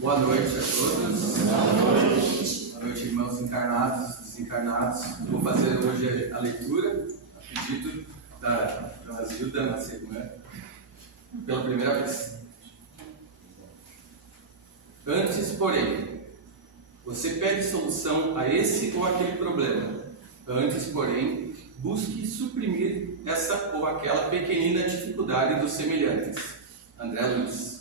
Boa noite a todos. Boa noite, irmãos encarnados, desencarnados. Vou fazer hoje a leitura, a pedido da Zilda, nossa irmã, pela primeira vez. Antes, porém, você pede solução a esse ou aquele problema. Antes, porém, busque suprimir essa ou aquela pequenina dificuldade dos semelhantes. André Luiz.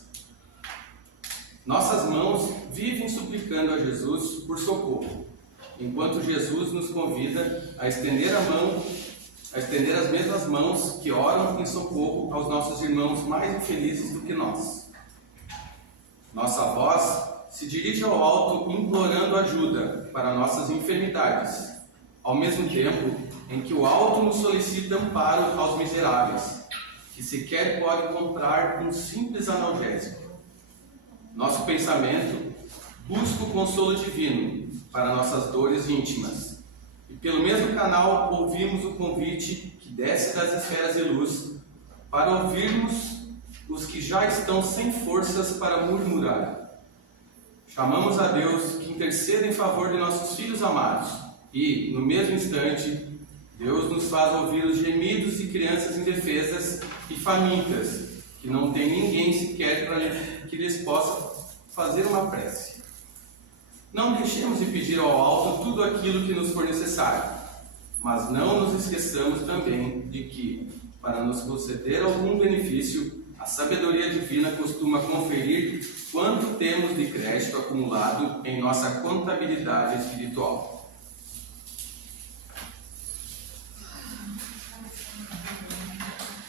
Nossas mãos vivem suplicando a Jesus por socorro, enquanto Jesus nos convida a estender a mão, a estender as mesmas mãos que oram em socorro aos nossos irmãos mais infelizes do que nós. Nossa voz se dirige ao alto implorando ajuda para nossas enfermidades, ao mesmo tempo em que o alto nos solicita amparo aos miseráveis, que sequer podem comprar um simples analgésico. Nosso pensamento busca o consolo divino para nossas dores íntimas. E pelo mesmo canal ouvimos o convite que desce das esferas de luz para ouvirmos os que já estão sem forças para murmurar. Chamamos a Deus que interceda em favor de nossos filhos amados e, no mesmo instante, Deus nos faz ouvir os gemidos de crianças indefesas e famintas, que não tem ninguém sequer que lhes possa fazer uma prece. Não deixemos de pedir ao alto tudo aquilo que nos for necessário, mas não nos esqueçamos também de que, para nos conceder algum benefício, a sabedoria divina costuma conferir quanto temos de crédito acumulado em nossa contabilidade espiritual.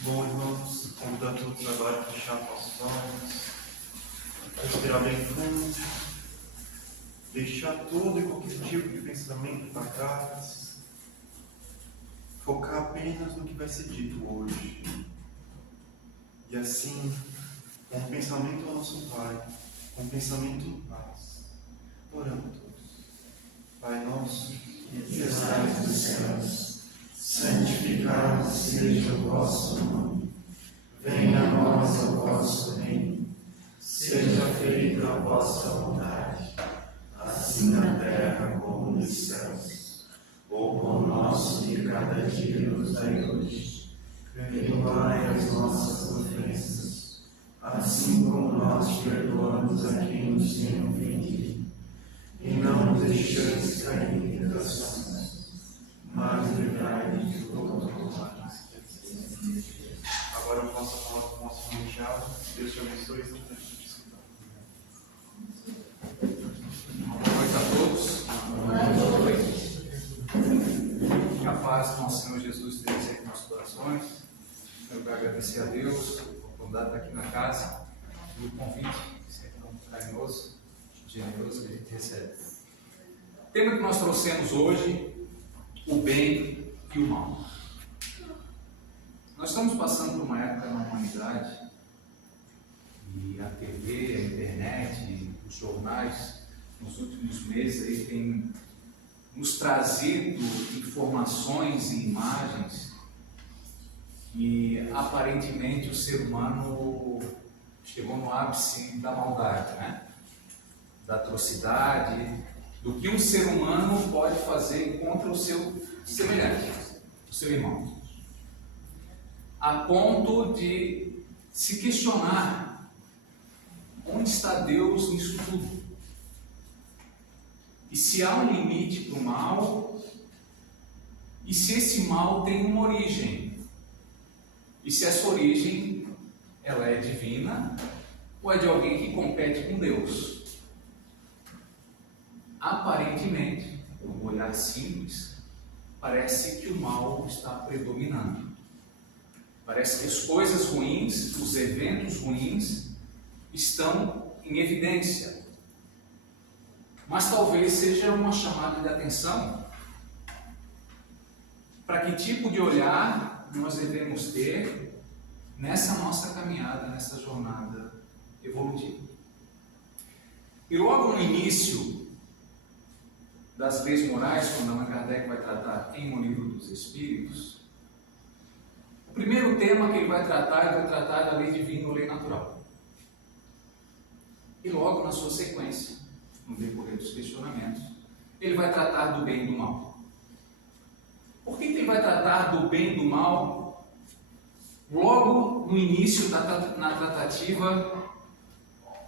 Bom, irmãos, convidar todos agora a fechar nossos olhos, respirar bem fundo, deixar todo e qualquer tipo de pensamento para trás, focar apenas no que vai ser dito hoje. E assim, com o pensamento ao nosso Pai, com o pensamento em paz, orando todos. Pai nosso, que estais nos céus, santificado seja o vosso nome. Venha a nós o vosso reino. Seja feita a vossa vontade, assim na terra como nos céus. O pão nosso de cada dia nos dai hoje. Perdoai as nossas ofensas, assim como nós perdoamos a quem nos tem ofendido. E não nos deixeis cair em tentações, mas livrai-nos de todo mal. Agora eu posso falar com o nosso irmão Thiago. Deus te abençoe e Boa noite a todos. Boa noite. Que a paz do nosso Senhor Jesus esteja em nossos corações. Eu quero agradecer a Deus por a oportunidade de estar aqui na casa e o convite, sempre muito carinhoso, generoso que a gente recebe. O tema que nós trouxemos hoje, o bem e o mal. Nós estamos passando por uma época na humanidade e a TV, a internet, os jornais, nos últimos meses aí têm nos trazido informações e imagens que aparentemente o ser humano chegou no ápice da maldade, né? Da atrocidade, do que um ser humano pode fazer contra o seu semelhante, o seu irmão, a ponto de se questionar onde está Deus nisso tudo. E se há um limite para o mal, e se esse mal tem uma origem, e se essa origem ela é divina ou é de alguém que compete com Deus. Aparentemente, um olhar simples, parece que o mal está predominando. Parece que as coisas ruins, os eventos ruins estão em evidência. Mas talvez seja uma chamada de atenção para que tipo de olhar nós devemos ter nessa nossa caminhada, nessa jornada evolutiva. E logo no início das leis morais, quando Allan Kardec vai tratar em O Livro dos Espíritos, o primeiro tema que ele vai tratar da lei divina ou lei natural. E logo na sua sequência, no decorrer dos questionamentos, ele vai tratar do bem e do mal. Por que ele vai tratar do bem e do mal logo no início na tratativa?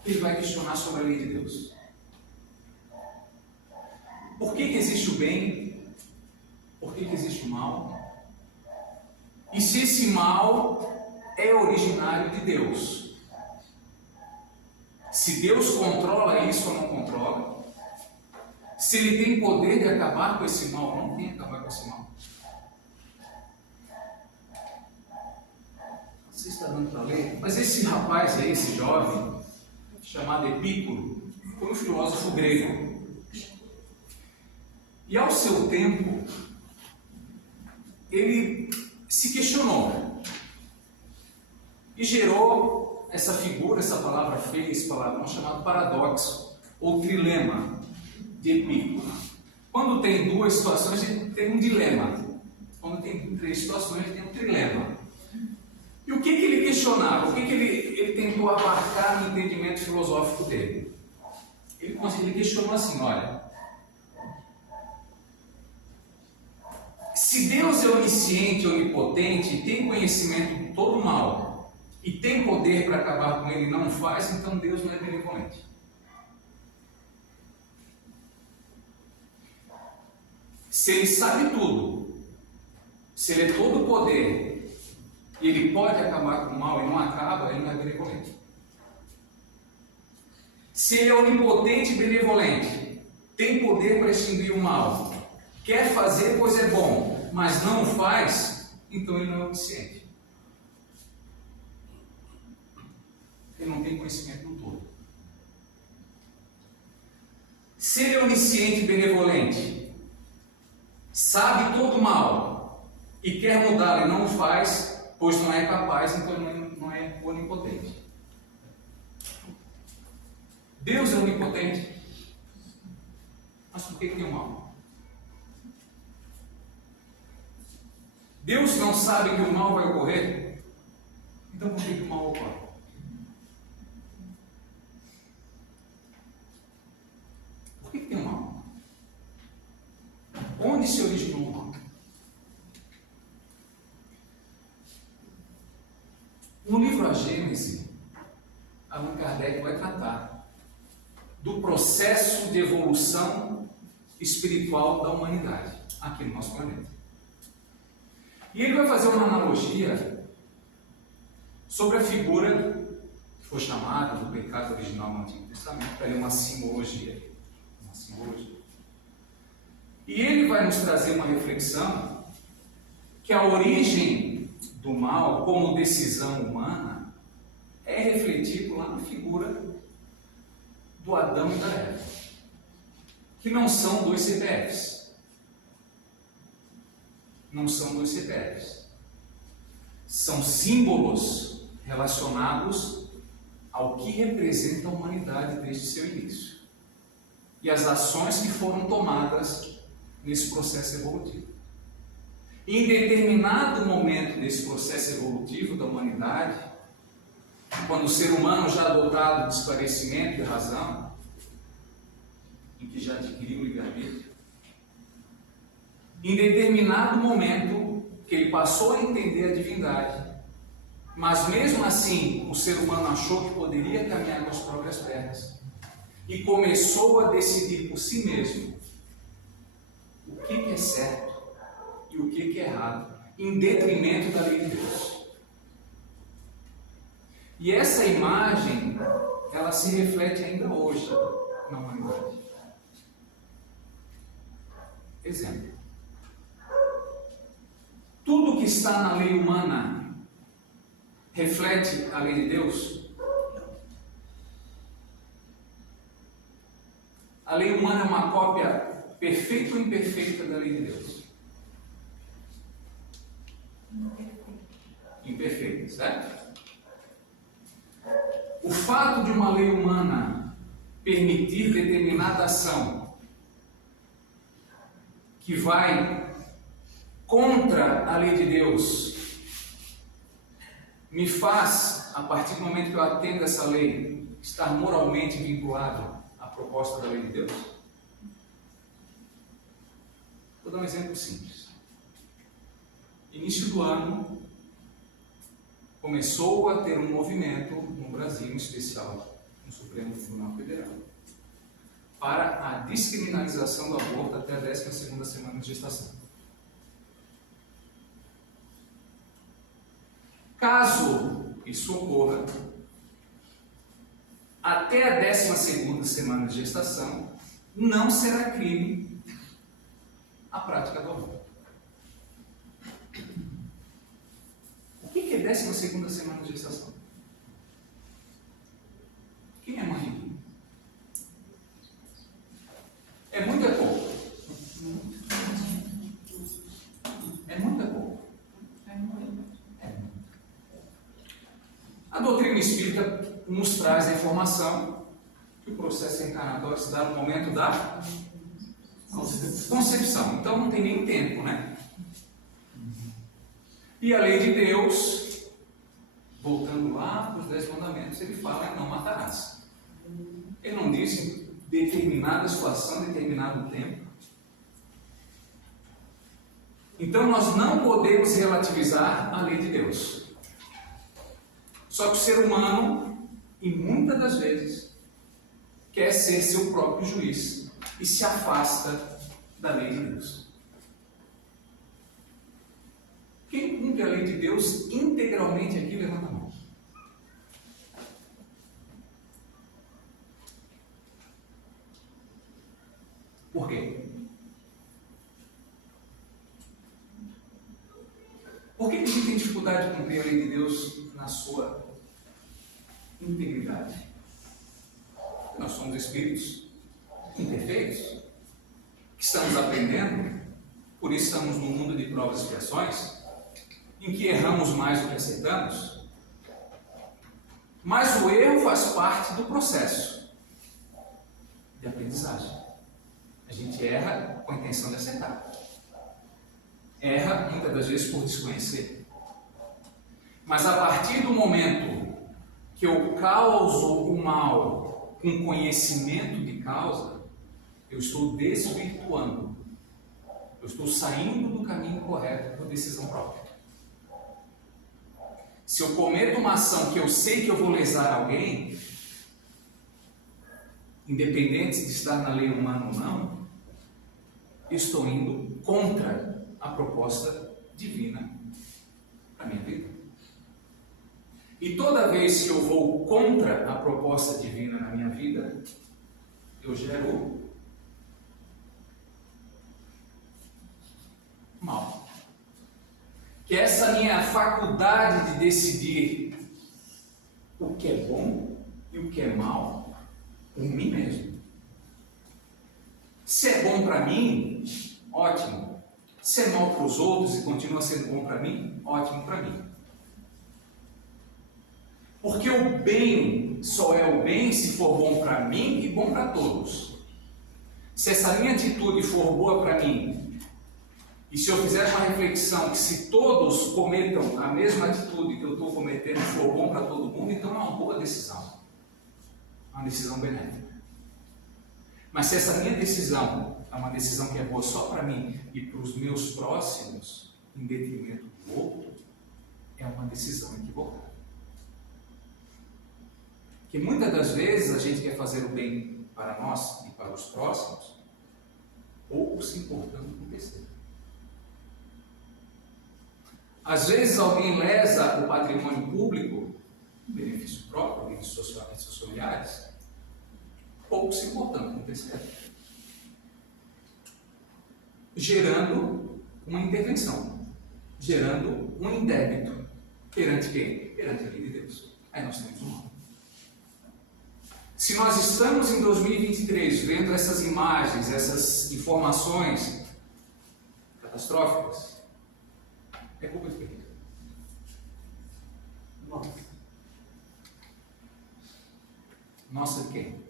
Ele vai questionar sobre a lei de Deus. Por que existe o bem? Por que existe o mal? E se esse mal é originário de Deus? Se Deus controla isso ou não controla? Se Ele tem poder de acabar com esse mal ou não tem acabar com esse mal? Você está dando para ler? Mas esse rapaz aí, esse jovem, chamado Epícoro, foi um filósofo grego. E ao seu tempo, ele se questionou e gerou essa figura, essa palavra feia, esse palavrão chamado paradoxo ou trilema de Epícoro. Quando tem duas situações, ele tem um dilema. Quando tem três situações, ele tem um trilema. E o que ele questionava? O que ele tentou abarcar no entendimento filosófico dele? Ele questionou assim, olha, se Deus é onisciente, onipotente, tem conhecimento de todo o mal e tem poder para acabar com ele e não faz, então Deus não é benevolente. Se ele sabe tudo, se ele é todo poder e ele pode acabar com o mal e não acaba, ele não é benevolente. Se ele é onipotente e benevolente, tem poder para extinguir o mal, quer fazer, pois é bom, mas não faz, então ele não é onisciente. Ele não tem conhecimento no todo. Se ele é onisciente e benevolente, sabe todo o mal e quer mudá-lo e não o faz, pois não é capaz, então não é onipotente. Deus é onipotente, mas por que tem o mal? Deus não sabe que o mal vai ocorrer, então por que o mal ocorre? Por que tem o mal? Onde se originou o mal? No livro A Gênese, Allan Kardec vai tratar do processo de evolução espiritual da humanidade aqui no nosso planeta. E ele vai fazer uma analogia sobre a figura que foi chamada do pecado original no Antigo Testamento, para ele uma simbologia. E ele vai nos trazer uma reflexão que a origem do mal como decisão humana é refletido lá na figura do Adão e da Eva, que não são dois CPFs. Não são dois CPFs. São símbolos relacionados ao que representa a humanidade desde seu início e as ações que foram tomadas nesse processo evolutivo. Em determinado momento desse processo evolutivo da humanidade, quando o ser humano já dotado de esclarecimento e razão, em que já adquiriu o livre-arbítrio, em determinado momento que ele passou a entender a divindade, mas mesmo assim o ser humano achou que poderia caminhar com as próprias pernas e começou a decidir por si mesmo o que é certo e o que é errado, em detrimento da lei de Deus. E essa imagem, ela se reflete ainda hoje na humanidade. Exemplo. Tudo que está na lei humana reflete a lei de Deus? A lei humana é uma cópia perfeita ou imperfeita da lei de Deus? Imperfeita, certo? O fato de uma lei humana permitir determinada ação que vai contra a lei de Deus me faz, a partir do momento que eu atendo essa lei, estar moralmente vinculado à proposta da lei de Deus? Vou dar um exemplo simples. Início do ano, começou a ter um movimento no Brasil, em especial no Supremo Tribunal Federal, para a descriminalização do aborto até a 12ª semana de gestação. Caso isso ocorra, até a 12ª semana de gestação, não será crime a prática do aborto. O que é 12ª semana de gestação? Quem é mãe aqui? É muito ou é pouco? É muito ou é pouco? É muito. A doutrina espírita nos traz a informação que o processo encarnatório se dá no momento da concepção. Então não tem nem tempo, né? E a lei de Deus, voltando lá para os 10 mandamentos, ele fala em não matarás. Ele não diz em determinada situação, determinado tempo. Então nós não podemos relativizar a lei de Deus. Só que o ser humano, e muitas das vezes, quer ser seu próprio juiz e se afasta da lei de Deus. Quem cumpre a lei de Deus integralmente aqui, levanta a mão. Por quê? Por que a gente tem dificuldade de cumprir a lei de Deus na sua integridade? Nós somos espíritos imperfeitos, que estamos aprendendo, por isso estamos num mundo de provas e expiações, em que erramos mais do que acertamos, mas o erro faz parte do processo de aprendizagem. A gente erra com a intenção de acertar. Erra muitas das vezes por desconhecer. Mas a partir do momento que eu causo o mal com conhecimento de causa, eu estou desvirtuando. Eu estou saindo do caminho correto por decisão própria. Se eu cometo uma ação que eu sei que eu vou lesar alguém, independente de estar na lei humana ou não, estou indo contra a proposta divina para a minha vida. E toda vez que eu vou contra a proposta divina na minha vida, eu gero mal. Que essa minha faculdade de decidir o que é bom e o que é mal por mim mesmo. Se é bom para mim, ótimo. Se é mal para os outros e continua sendo bom para mim, ótimo para mim. Porque o bem só é o bem se for bom para mim e bom para todos. Se essa minha atitude for boa para mim, e se eu fizer uma reflexão que se todos cometam a mesma atitude que eu estou cometendo e for bom para todo mundo, então é uma boa decisão. É uma decisão benéfica. Mas se essa minha decisão é uma decisão que é boa só para mim e para os meus próximos, em detrimento do outro, é uma decisão equivocada. Que muitas das vezes a gente quer fazer o bem para nós e para os próximos, pouco se importando com o terceiro. Às vezes alguém lesa o patrimônio público, benefício próprio, benefícios familiares, pouco se importando com o terceiro. Gerando uma intervenção, gerando um indébito. Perante quem? Perante a lei de Deus. Aí nós temos um mal. Se nós estamos em 2023 vendo essas imagens, essas informações catastróficas, é culpa de quem? Nossa. Nossa de quem?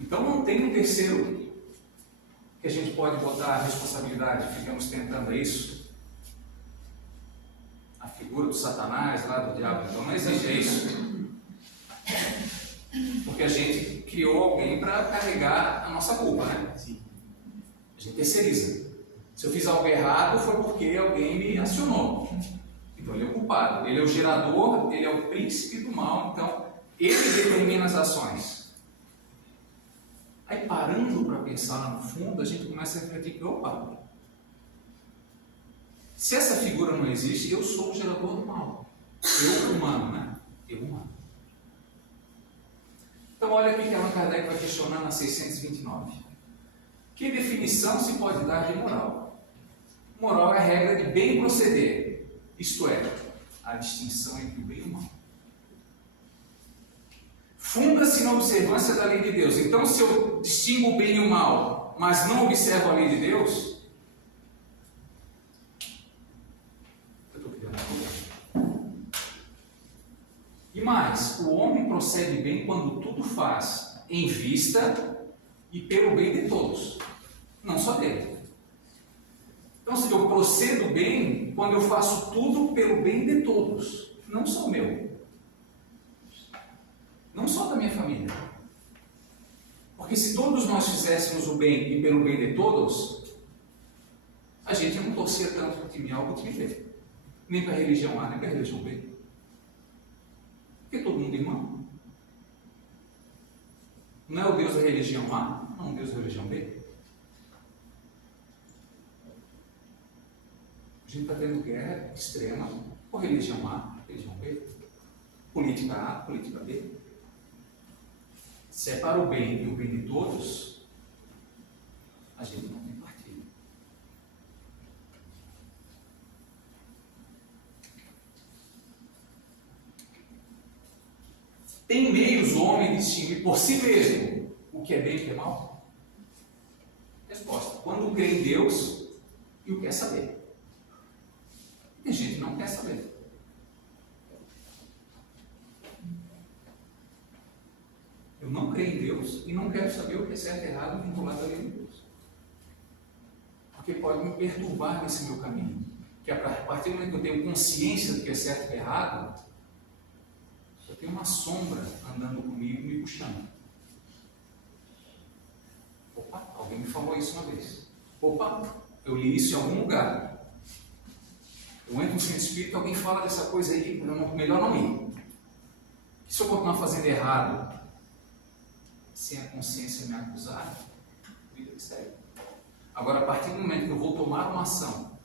Então não tem um terceiro que a gente pode botar a responsabilidade, ficamos tentando isso. A figura figura do Satanás, lá do diabo. Então não existe isso. Porque a gente criou alguém para carregar a nossa culpa, né? Sim. A gente terceiriza. Se eu fiz algo errado, foi porque alguém me acionou. Então ele é o culpado. Ele é o gerador, ele é o príncipe do mal. Então ele determina as ações. Aí parando para pensar lá no fundo, a gente começa a refletir: opa, se essa figura não existe, eu sou o gerador do mal. Eu humano, né? Eu humano. Então olha aqui que Allan Kardec vai questionar na 629. Que definição se pode dar de moral? Moral é a regra de bem proceder, isto é, a distinção entre o bem e o mal. Funda-se na observância da lei de Deus. Então, se eu distingo o bem e o mal, mas não observo a lei de Deus, eu estou criando um problema. E mais, o homem procede bem quando tudo faz em vista e pelo bem de todos, não só dele. Então, se eu procedo bem quando eu faço tudo pelo bem de todos, não só o meu, não só da minha família. Porque se todos nós fizéssemos o bem e pelo bem de todos, a gente não torcia tanto para o time A ou para o time B, nem para a religião A, nem para a religião B. Porque todo mundo é irmão. Não é o Deus da religião A, não é o Deus da religião B. A gente está tendo guerra extrema por religião A, religião B, política A, política B. Se é para o bem e o bem de todos, a gente não tem partido. Tem meios o homem distinguir por si mesmo o que é bem e o que é mal? Resposta: quando crê em Deus e o quer saber. Tem gente que não quer saber. Eu não creio em Deus e não quero saber o que é certo e errado vinculado à lei de Deus. Porque pode me perturbar nesse meu caminho. Que a partir do momento que eu tenho consciência do que é certo e errado, eu tenho uma sombra andando comigo, me puxando. Opa, alguém me falou isso uma vez. Opa, eu li isso em algum lugar. Eu entro no centro espírita, alguém fala dessa coisa aí, melhor não ir. E se eu continuar fazendo errado, sem a consciência me acusar, vida que segue. Agora, a partir do momento que eu vou tomar uma ação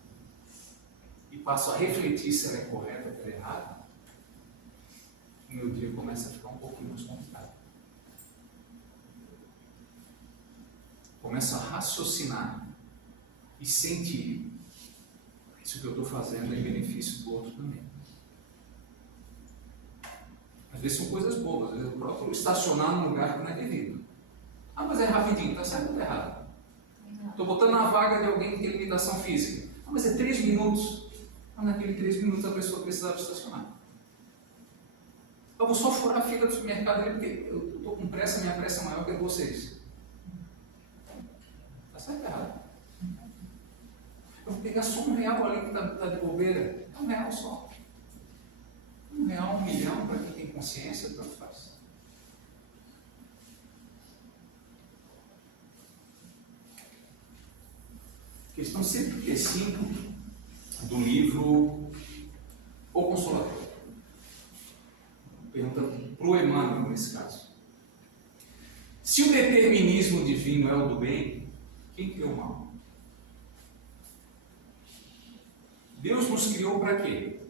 e passo a refletir se ela é correta ou ela é errada, o meu dia começa a ficar um pouquinho mais complicado. Começo a raciocinar e sentir isso que eu estou fazendo é em benefício do outro também. Às vezes são coisas boas, às vezes o próprio estacionar num lugar que não é devido. Ah, mas é rapidinho, está certo ou está errado? Estou botando na vaga de alguém que tem limitação física. Ah, mas é 3 minutos. Ah, naqueles 3 minutos a pessoa precisava estacionar. Eu vou só furar a fila do supermercado ali porque eu estou com pressa, minha pressa é maior que a de vocês. Está certo ou errado? Eu vou pegar só R$1 ali que está de bobeira. É R$1 só. R$1, R$1 milhão, para quem tem consciência, tanto faz. Questão 135 do livro O Consolador. Pergunta para o Emmanuel, nesse caso. Se o determinismo divino é o do bem, quem criou o mal? Deus nos criou para quê?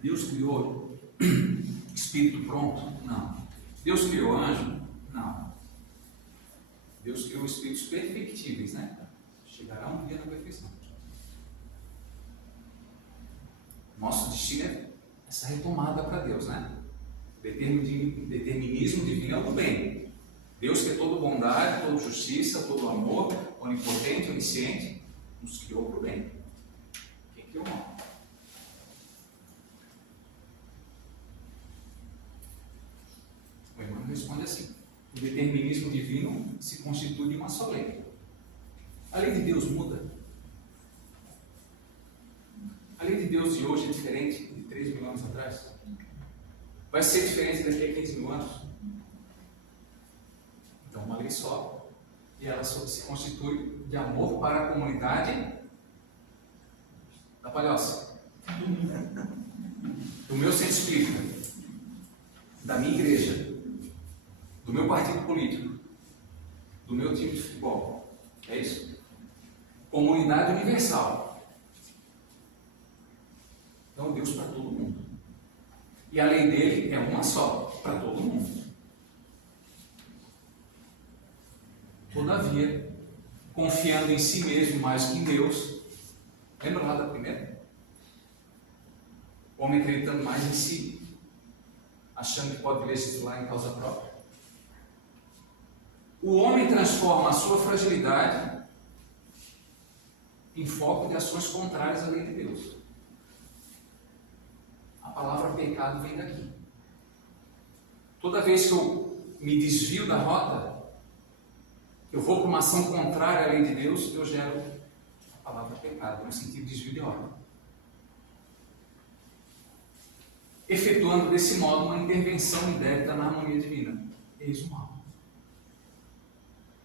Deus criou espírito pronto? Não. Deus criou anjo? Não. Deus criou espíritos perfectíveis, né? Chegará um dia na perfeição. Nosso destino é essa retomada para Deus, né? Determinismo divino é o do bem. Deus que é todo bondade, toda justiça, todo amor, onipotente, onisciente, nos criou para o bem. Quem criou o mal? O Emmanuel responde assim: o determinismo divino se constitui de uma só lei, A lei de Deus muda. A lei de Deus de hoje é diferente de 3 mil anos atrás. Vai ser diferente daqui a 15 mil anos. Então, uma lei só. E ela só se constitui de amor para a comunidade da Palhoça. Do meu centro espírita. Da minha igreja. Do meu partido político. Do meu time de futebol. É isso? Comunidade universal. Então, Deus para todo mundo. E a lei dele é uma só, para todo mundo. Todavia, confiando em si mesmo mais que em Deus, lembra lá da primeira? O homem acreditando mais em si, achando que pode legislar em causa própria. O homem transforma a sua fragilidade em foco de ações contrárias à lei de Deus. A palavra pecado vem daqui. Toda vez que eu me desvio da rota, eu vou para uma ação contrária à lei de Deus, eu gero a palavra pecado, no sentido de desvio de rota. Efetuando desse modo uma intervenção indébita na harmonia divina. Eis o mal.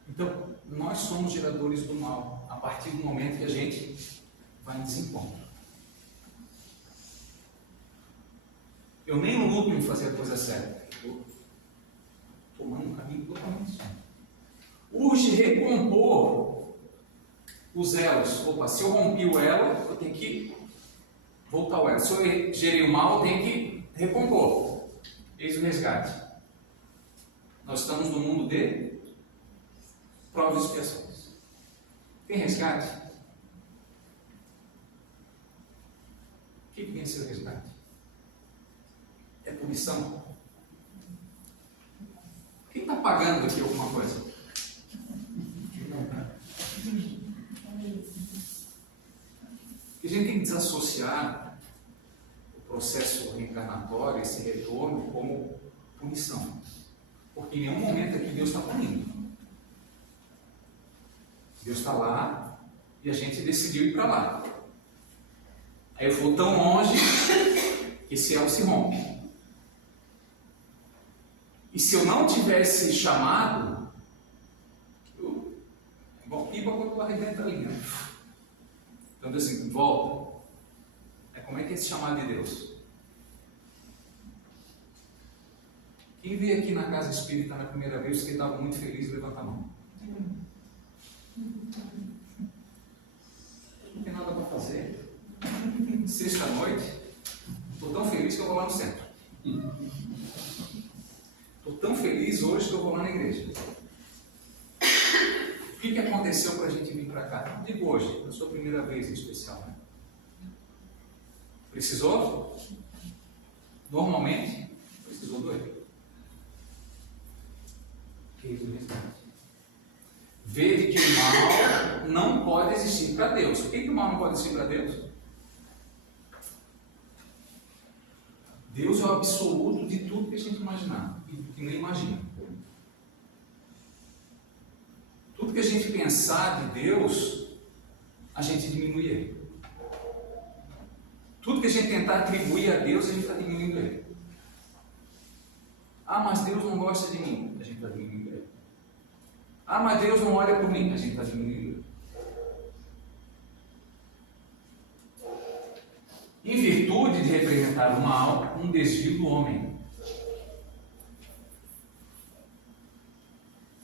Então, nós somos geradores do mal, a partir do momento que a gente vai em desencontro. Eu nem luto em fazer a coisa certa. Estou tomando um caminho totalmente certo. Urge recompor os elos. Opa, se eu rompi o elo, eu tenho que voltar ao elo. Se eu gerei o mal, eu tenho que recompor. Eis o resgate. Nós estamos no mundo de provas e expiações. Tem resgate? O que vem a ser o resgate? É punição? Quem está pagando aqui alguma coisa? A gente tem que desassociar o processo reencarnatório, esse retorno, como punição. Porque em nenhum momento aqui Deus está punindo. Deus está lá e a gente decidiu ir para lá. Aí eu vou tão longe que esse elo se rompe. E se eu não tivesse chamado, igual pipa quando arrebenta a linha. Então, assim, volta. Como é que é esse chamado de Deus? Quem veio aqui na casa espírita na primeira vez que estava muito feliz, levanta a mão. Não tem nada para fazer. Sexta-noite, estou tão feliz que eu vou lá no centro. Estou tão feliz hoje que eu vou lá na igreja. O que aconteceu para a gente vir para cá? Digo hoje, a sua primeira vez em especial, né? Precisou? Normalmente, precisou doer. Vede que o mal não pode existir para Deus. Por que o mal não pode existir para Deus? Deus é o absoluto de tudo que a gente imaginar e que nem imagina. Tudo que a gente pensar de Deus, a gente diminui ele. Tudo que a gente tentar atribuir a Deus, a gente está diminuindo ele. Ah, mas Deus não gosta de mim. A gente está diminuindo ele. Ah, mas Deus não olha por mim. A gente está diminuindo ele. Em virtude de representar o mal, um desvio do homem.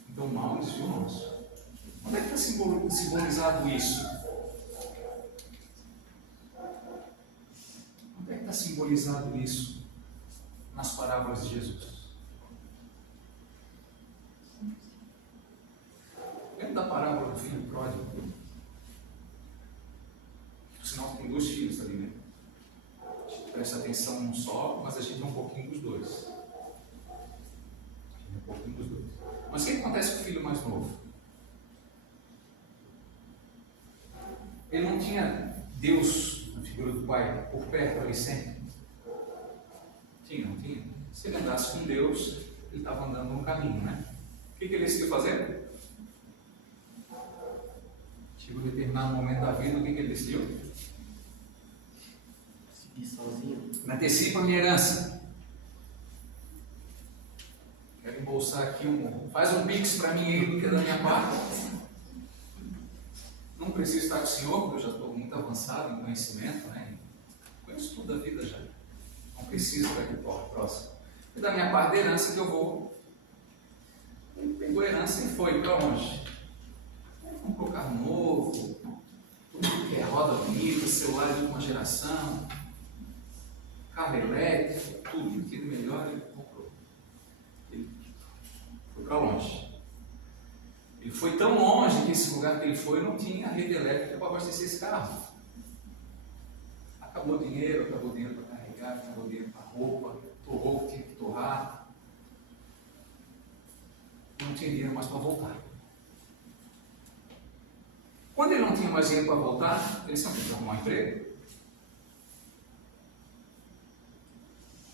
Então, o mal é um desvio nosso. Onde é que está simbolizado isso? Onde é que está simbolizado isso nas parábolas de Jesus? Lembra da parábola do filho pródigo? Por sinal, tem 2 filhos ali, né? A gente presta atenção num só, mas a gente é um pouquinho dos dois. Mas o que acontece com o filho mais novo? Ele não tinha Deus, na figura do pai, por perto ali sempre? Tinha, não tinha? Se ele andasse com Deus, ele estava andando no caminho, né? O que ele decidiu fazer? determinado momento da vida, o que ele decidiu? Seguir sozinho. Antecipa a minha herança. Quero embolsar aqui faz um pix para mim aí, que é da minha parte. Não preciso estar com o senhor, porque eu já estou muito avançado em conhecimento, né? Conheço tudo da vida já. Não preciso para aqui próximo. E da minha parte da herança que eu vou. Ele pegou a herança e foi para onde? Comprou carro novo, tudo que é roda bonita, celular de última geração, carro elétrico, tudo que melhor ele comprou. Ele foi para longe. Ele foi tão longe que esse lugar que ele foi não tinha rede elétrica para abastecer esse carro. Acabou o dinheiro para carregar, acabou o dinheiro para roupa, torrou o que tinha que torrar. Não tinha dinheiro mais para voltar. Quando ele não tinha mais dinheiro para voltar, ele sempre tinha que arrumar um emprego.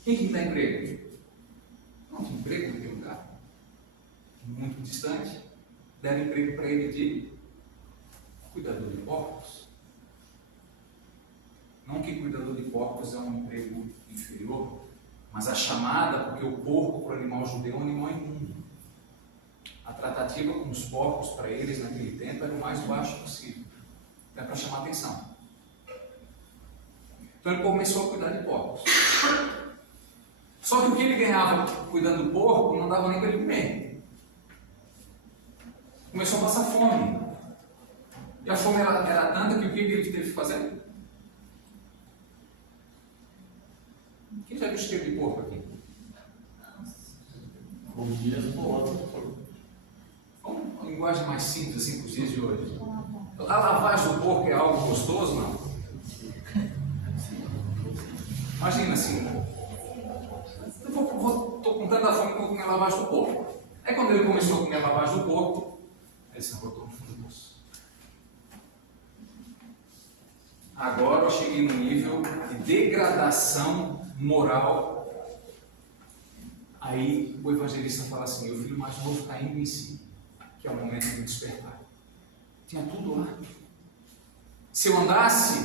Quem que dá emprego? Não tinha emprego naquele lugar. Muito distante. Deram emprego para ele de cuidador de porcos. Não que cuidador de porcos é um emprego inferior, mas a chamada, porque o porco para o animal judeu é um animal imundo. A tratativa com os porcos para eles naquele tempo era o mais baixo possível. É para chamar atenção. Então ele começou a cuidar de porcos. Só que o que ele ganhava cuidando do porco não dava nem para ele comer. Começou a passar fome. E a fome era tanta que o que ele teve que fazer? Quem já viu cheiro de porco aqui? Bom dia, estou Uma linguagem mais simples assim para os dias de hoje. A lavagem do porco é algo gostoso, não? Imagina assim, estou contando a fome que eu comi a lavagem do porco. Aí quando ele começou a comer a lavagem do porco, ele se botou no fundo do bolso. Agora eu cheguei no nível de degradação moral. Aí o evangelista fala assim: o filho mais novo está indo em si, que é o momento de despertar. Tinha tudo lá. Se eu andasse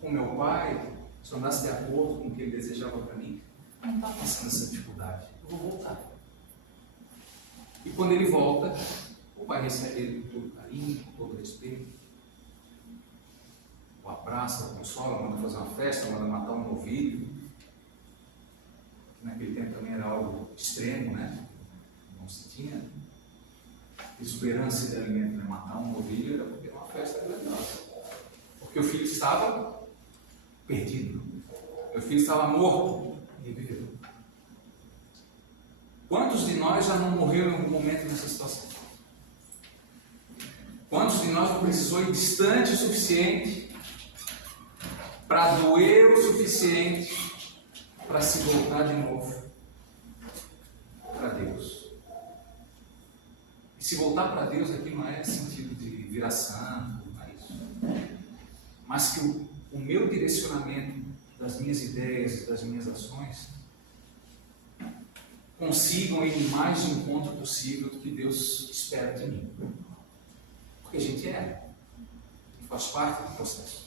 com meu pai, se eu andasse de acordo com o que ele desejava para mim, não está passando essa dificuldade. Eu vou voltar. E quando ele volta, o pai recebe ele com todo carinho, com todo respeito. O abraça, o consola, manda fazer uma festa, manda matar um novilho. Naquele tempo também era algo extremo, né? Não se tinha exuberância de alimento, né? Matar um novilho era porque era uma festa grandiosa. Porque o filho estava perdido. O filho estava morto e viveu. Quantos de nós já não morreram em algum momento nessa situação? Quantos de nós não precisou ir distante o suficiente para doer o suficiente para se voltar de novo para Deus? E se voltar para Deus aqui não é sentido de virar santo, não é isso. Mas que o meu direcionamento das minhas ideias e das minhas ações consigam ir o mais de encontro possível do que Deus espera de mim. Porque a gente erra. E faz parte do processo.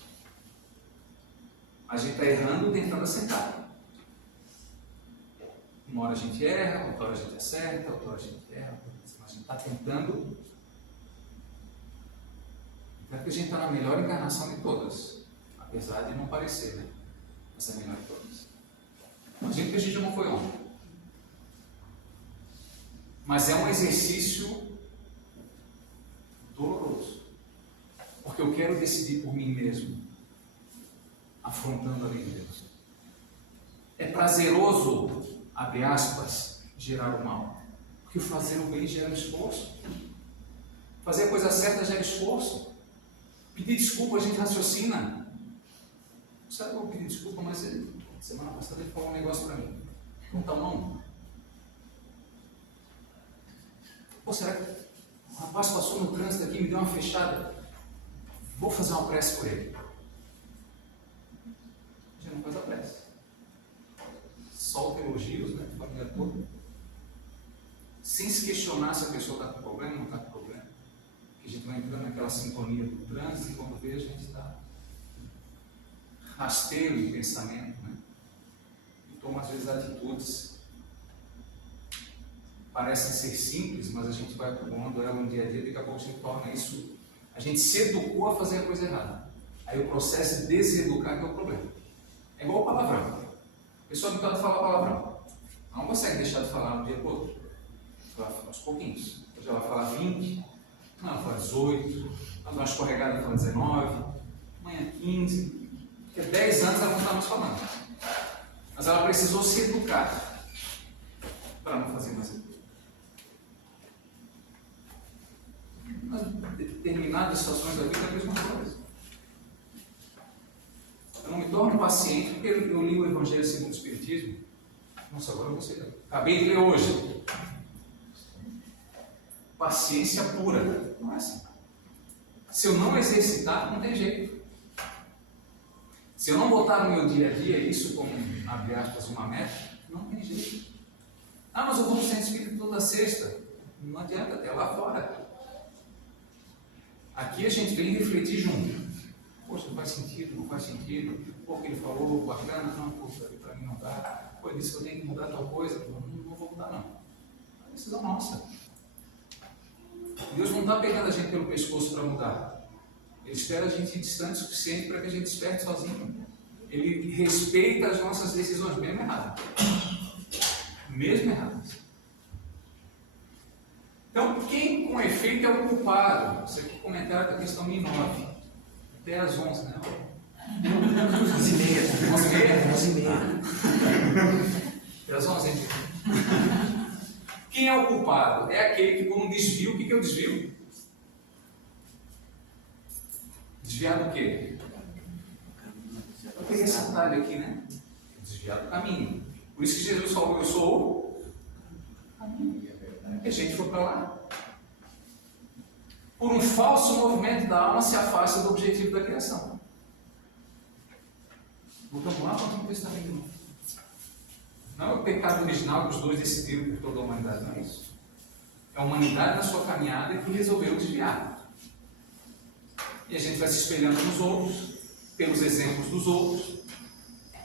A gente está errando tentando acertar. Uma hora a gente erra, outra hora a gente acerta, outra hora a gente erra. A gente está tentando. É porque a gente está na melhor encarnação de todas. Apesar de não parecer, né? Essa é a melhor de todas. Imagina que a gente não foi ontem. Mas é um exercício doloroso. Porque eu quero decidir por mim mesmo, afrontando a lei de Deus. É prazeroso, abre aspas, gerar o mal. Porque fazer o bem gera esforço. Fazer a coisa certa gera esforço. Pedir desculpa a gente raciocina. Sabe que eu vou pedir desculpa, mas semana passada ele falou um negócio para mim. Conta a mão. Pô, será que o rapaz passou no trânsito aqui e me deu uma fechada? Vou fazer uma prece por ele. A gente não faz a prece. Solta elogios, né? A família toda. Sem se questionar se a pessoa está com problema ou não está com problema. O que a gente gente vai entrando naquela sintonia do trânsito e quando vê a gente está rasteiro em pensamento, né? E toma às vezes atitudes parecem ser simples, mas a gente vai pondo ela no dia a dia e daqui a pouco a gente torna isso, a gente se educou a fazer a coisa errada. Aí o processo de deseducar que é o problema. É igual o palavrão. A pessoa não pode falar palavrão. Não consegue deixar de falar um dia para o outro. Ela fala aos pouquinhos. Hoje ela fala 20, não, ela fala 18, ela dá uma escorregada, ela fala 19, amanhã 15, porque 10 anos ela não está mais falando. Mas ela precisou se educar para não fazer mais aquilo. Mas determinadas situações da vida é a mesma coisa. Eu não me torno paciente porque eu li o Evangelho segundo o Espiritismo. Nossa, agora eu vou acabei de ler hoje. Paciência pura. Não é assim. Se eu não exercitar, não tem jeito. Se eu não botar no meu dia a dia isso como, abre aspas, uma meta, não tem jeito. Ah, mas eu vou no centro espírita toda sexta. Não adianta, até lá fora. Aqui a gente vem refletir junto. Poxa, não faz sentido, não faz sentido. Pô, que ele falou, bacana, não, poxa, para mim não dá. Pô, ele disse que eu tenho que mudar tal coisa. Não vou mudar, não. É uma decisão nossa. Deus não está pegando a gente pelo pescoço para mudar. Ele espera a gente distante o suficiente para que a gente desperte sozinho. Ele respeita as nossas decisões, mesmo erradas. Mesmo erradas. Então, quem com efeito é o culpado? Isso aqui comentário da questão 1009. Até às 11, né? 11h30. 11h30. Até às 11, hein? Quem é o culpado? É aquele que, por um desvio, o que é o desvio? Desviar do quê? Eu peguei esse atalho aqui, né? Desviar do caminho. Por isso que Jesus falou: eu sou o caminho. E a gente foi para lá. Por um falso movimento da alma, se afasta do objetivo da criação. Voltamos lá para o Antigo Testamento. Não é o pecado original que os dois decidiram por toda a humanidade, não é isso. É a humanidade na sua caminhada que resolveu desviar. E a gente vai se espelhando nos outros, pelos exemplos dos outros,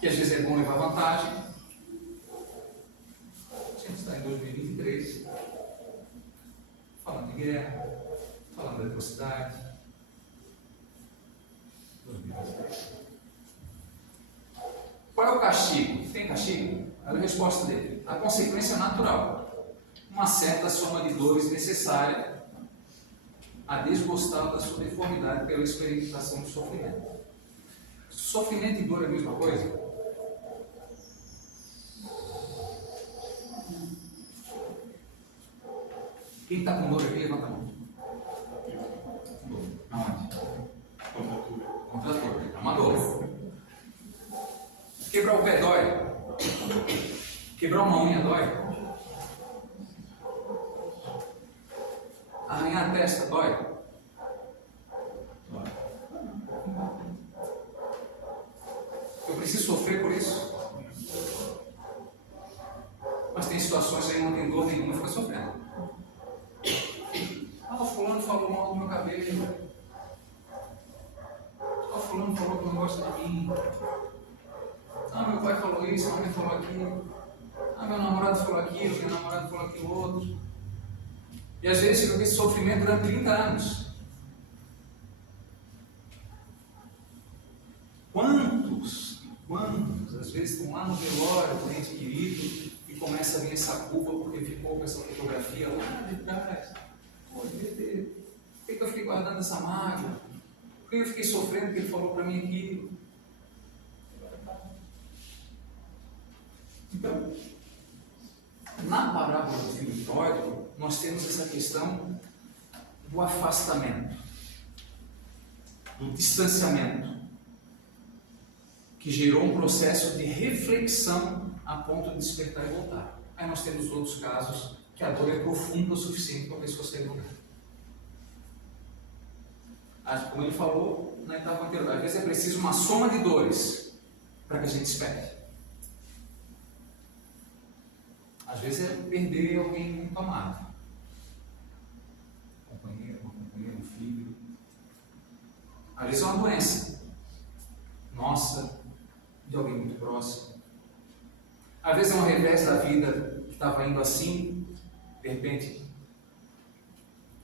que às vezes é bom levar vantagem. A gente está em 2023, falando de guerra, falando da atrocidade. 2023. Qual é o castigo? Tem castigo? Olha a resposta dele. A consequência natural. Uma certa soma de dores necessária a desgostar da sua deformidade pela experimentação do sofrimento. Sofrimento e dor é a mesma coisa? Quem está com dor aqui, levanta a mão. Aonde? Contratura. É uma dor. Quebrar o pé dói. Quebrar uma unha dói. Arranhar a testa dói. Eu preciso sofrer por isso. Mas tem situações aí que não tem dor nenhuma, fica sofrendo. Ah, o fulano falou mal do meu cabelo. Ah, o fulano falou que não gosta de mim. Ah, meu pai falou isso, minha mãe falou aquilo. Ah, meu namorado falou aquilo, meu namorado falou aquilo outro. E às vezes fica com esse sofrimento durante 30 anos. Quantos, às vezes estão lá no velório do ente querido e começa a vir essa culpa porque ficou com essa fotografia lá de trás. Pô, devia ter. Por que eu fiquei guardando essa mágoa? Por que eu fiquei sofrendo porque ele falou para mim aquilo? Então, na parábola do filho pródigo, nós temos essa questão do afastamento, do distanciamento, que gerou um processo de reflexão a ponto de despertar e voltar. Aí nós temos outros casos que a dor é profunda o suficiente para a pessoa sair do lugar. Como ele falou na etapa anterior, às vezes é preciso uma soma de dores para que a gente desperte. Às vezes é perder alguém muito amado. Um companheiro, um filho. Às vezes é uma doença nossa, de alguém muito próximo. Às vezes é um revés da vida que estava indo assim, de repente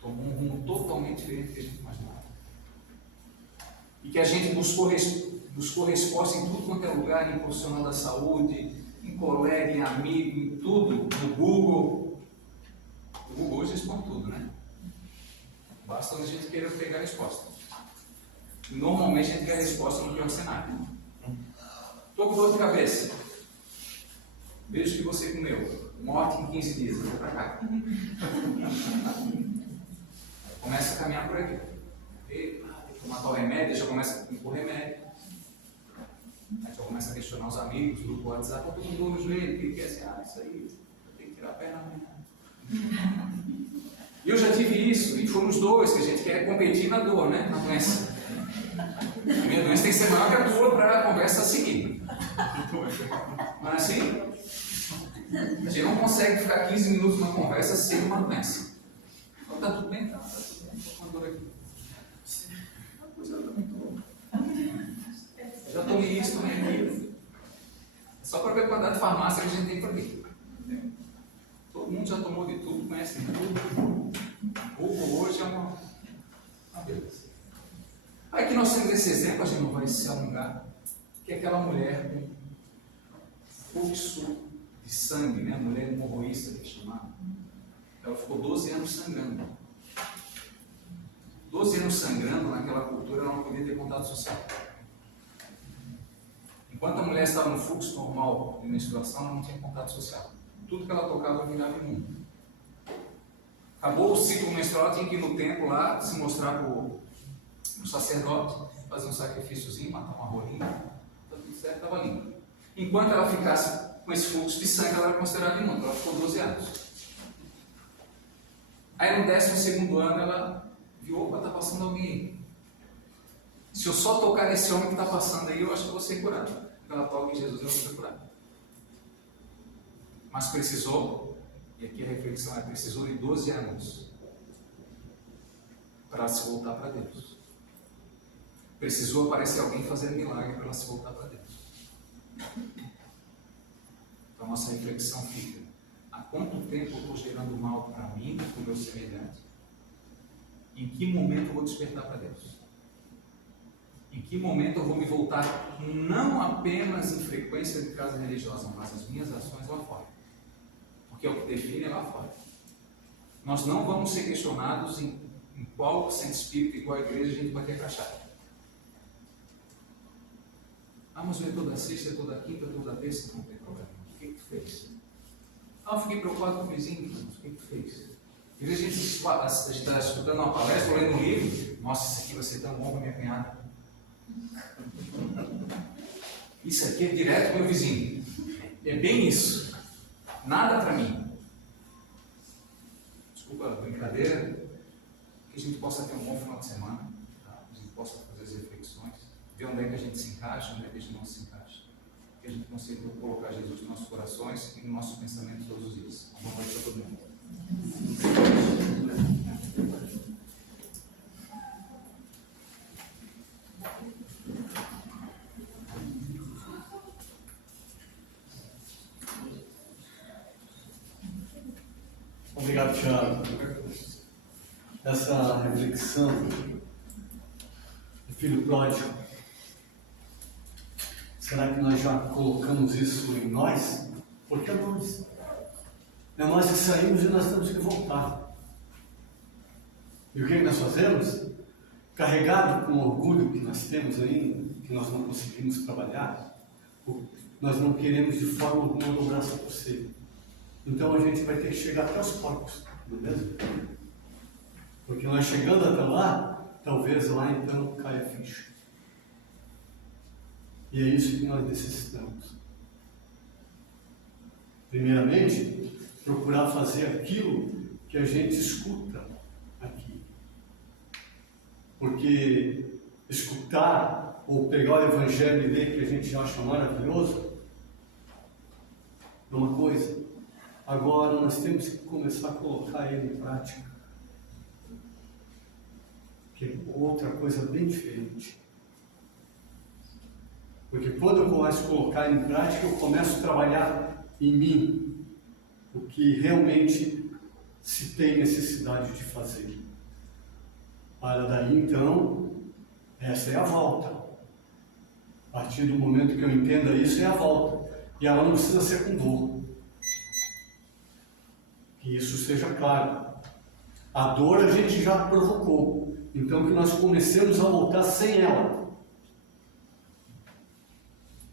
tomou um rumo totalmente diferente do que a gente imaginava. E que a gente buscou resposta em tudo quanto é lugar, em profissional da saúde, em colega, em amigo, em tudo, no Google. O Google hoje responde tudo, né? Basta a gente queira pegar a resposta. Normalmente a gente quer a resposta no pior cenário. Estou com dor de cabeça. Vejo que você comeu. Morte em 15 dias. Eu vou para cá. Começa a caminhar por aqui. Tem que tomar tal remédio, já começa a impor remédio. Aí já começa a questionar os amigos, do grupo WhatsApp, todo mundo no joelho, que quer assim, isso aí, eu tenho que tirar a perna amanhã. E eu já tive isso, e fomos dois, que a gente quer competir na dor, né? Na doença. A minha doença tem que ser maior que a tua para a conversa seguir. Não é assim? A gente não consegue ficar 15 minutos numa conversa sem uma doença. Então tá tudo bem, tá tudo bem, estou com a dor aqui. Pois eu também estou. Já tomei isso, tomei aquilo. É só para ver a quantidade de farmácia que a gente tem por aqui. Todo mundo já tomou de tudo, conhece de tudo. O Google hoje é uma beleza. Aí que nós temos esse exemplo, a gente não vai se alongar, que é aquela mulher com fluxo de sangue, né? Mulher hemorroísta, que é chamada. Ela ficou 12 anos sangrando. 12 anos sangrando, naquela cultura, ela não podia ter contato social. Enquanto a mulher estava no fluxo normal de menstruação, ela não tinha contato social. Tudo que ela tocava virava imundo. Acabou o ciclo menstrual, ela tinha que ir no templo lá, se mostrar para o sacerdote, fazer um sacrifíciozinho, matar uma rolinha, está tudo certo, estava limpo. Enquanto ela ficasse com esse fluxo de sangue, ela era considerada imunda. Ela ficou 12 anos. Aí no 12º ano, ela viu, opa, está passando alguém. Se eu só tocar nesse homem que está passando aí, eu acho que eu vou ser curado. Quando ela toca em Jesus, eu vou ser curado. Mas precisou, e aqui a reflexão é, precisou de 12 anos para se voltar para Deus. Precisou aparecer alguém fazendo milagre para ela se voltar para Deus. Então a nossa reflexão fica, há quanto tempo eu estou gerando mal para mim, para o meu semelhante? Em que momento eu vou despertar para Deus? Em que momento eu vou me voltar não apenas em frequência de casa religiosa, mas as minhas ações lá fora? Porque é o que define lá fora. Nós não vamos ser questionados em qual centro espírita e qual igreja a gente vai ter crachá. Ah, mas eu é toda sexta, é toda quinta, é toda terça, não tem problema. O que tu fez? Ah, eu fiquei preocupado com o vizinho. O que tu fez? Em vez de a gente está estudando uma palestra, ou lendo um livro, nossa, isso aqui vai ser tão bom para minha cunhada. Isso aqui é direto para o meu vizinho. É bem isso. Nada para mim. Desculpa a brincadeira. Que a gente possa ter um bom final de semana. Tá? A gente possa fazer as reflexões. Ver onde é que a gente se encaixa, onde é que a gente não se encaixa. Que a gente consiga colocar Jesus nos nossos corações e nos nossos pensamentos todos os dias. Uma boa noite para todo mundo. Obrigado, Thiago. Essa reflexão do filho pródigo, será que nós já colocamos isso em nós? Porque é nós que saímos e nós temos que voltar. E o que nós fazemos? Carregado com o orgulho que nós temos ainda, que nós não conseguimos trabalhar, nós não queremos de forma alguma dobrar essa pulseira. Então a gente vai ter que chegar até os porcos, não é mesmo? Porque nós chegando até lá, talvez lá então caia a ficha. E é isso que nós necessitamos. Primeiramente, procurar fazer aquilo que a gente escuta aqui. Porque escutar ou pegar o Evangelho e ler que a gente acha maravilhoso é uma coisa. Agora nós temos que começar a colocar ele em prática. que é outra coisa bem diferente. Porque quando eu começo a colocar em prática, eu começo a trabalhar em mim o que realmente se tem necessidade de fazer. Para daí, então, essa é a volta. A partir do momento que eu entenda isso, é a volta. E ela não precisa ser com dor. Que isso seja claro. A dor a gente já provocou. Então, que nós comecemos a voltar sem ela.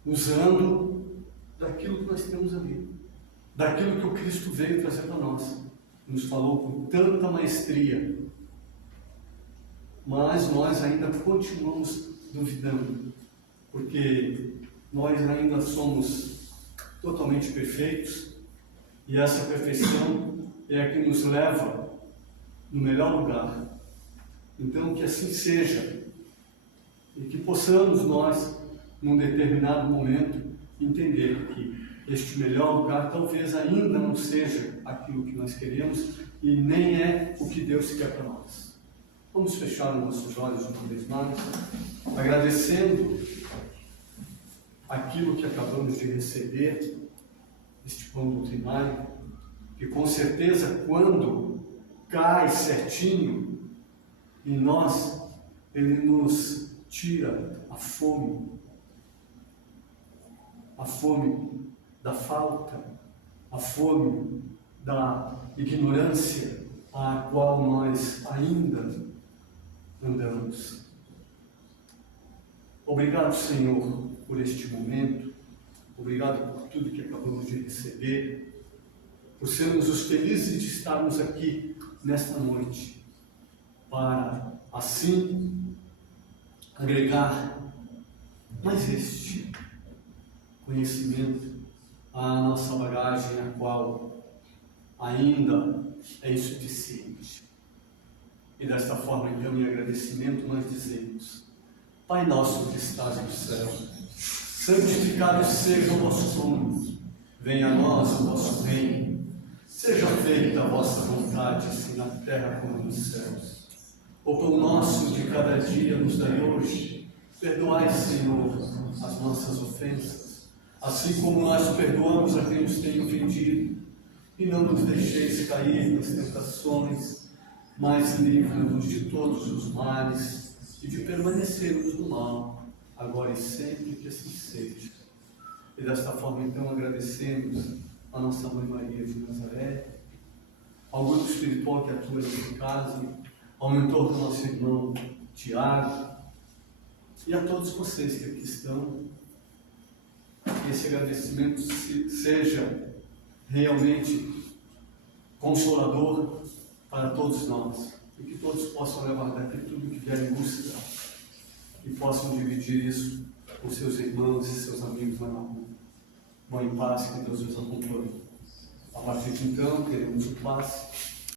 Usando daquilo que nós temos ali. Daquilo que o Cristo veio trazer para nós. Nos falou com tanta maestria. Mas nós ainda continuamos duvidando. Porque nós ainda somos totalmente perfeitos. E essa perfeição é a que nos leva no melhor lugar. Então, que assim seja. E que possamos nós, num determinado momento, entender que este melhor lugar talvez ainda não seja aquilo que nós queremos e nem é o que Deus quer para nós. Vamos fechar os nossos olhos uma vez mais, agradecendo aquilo que acabamos de receber, este pão doutrinário, que com certeza quando cai certinho em nós, ele nos tira a fome da falta, a fome da ignorância a qual nós ainda andamos. Obrigado, Senhor, por este momento, obrigado por tudo que acabamos de receber, por sermos os felizes de estarmos aqui nesta noite, para assim agregar mais este conhecimento à nossa bagagem, a qual ainda é insuficiente. E desta forma, então, em agradecimento, nós dizemos: Pai nosso que estás no céu, santificado seja o vosso nome, venha a nós o vosso reino, seja feita a vossa vontade, assim na terra como nos céus. O pão nosso de cada dia nos dai hoje, perdoai, Senhor, as nossas ofensas, assim como nós perdoamos a quem nos tem ofendido, e não nos deixeis cair nas tentações, mas livra-nos de todos os males e de permanecermos no mal, agora e sempre, que assim seja. E desta forma, então, agradecemos a nossa Mãe Maria de Nazaré, ao grupo espiritual que atua nessa casa, ao mentor do nosso irmão Tiago, e a todos vocês que aqui estão. Que esse agradecimento seja realmente consolador para todos nós, e que todos possam levar daqui tudo que vier em busca e possam dividir isso com seus irmãos e seus amigos lá na rua. Vão em paz, que Deus os acompanhe. A partir de então, queremos o passe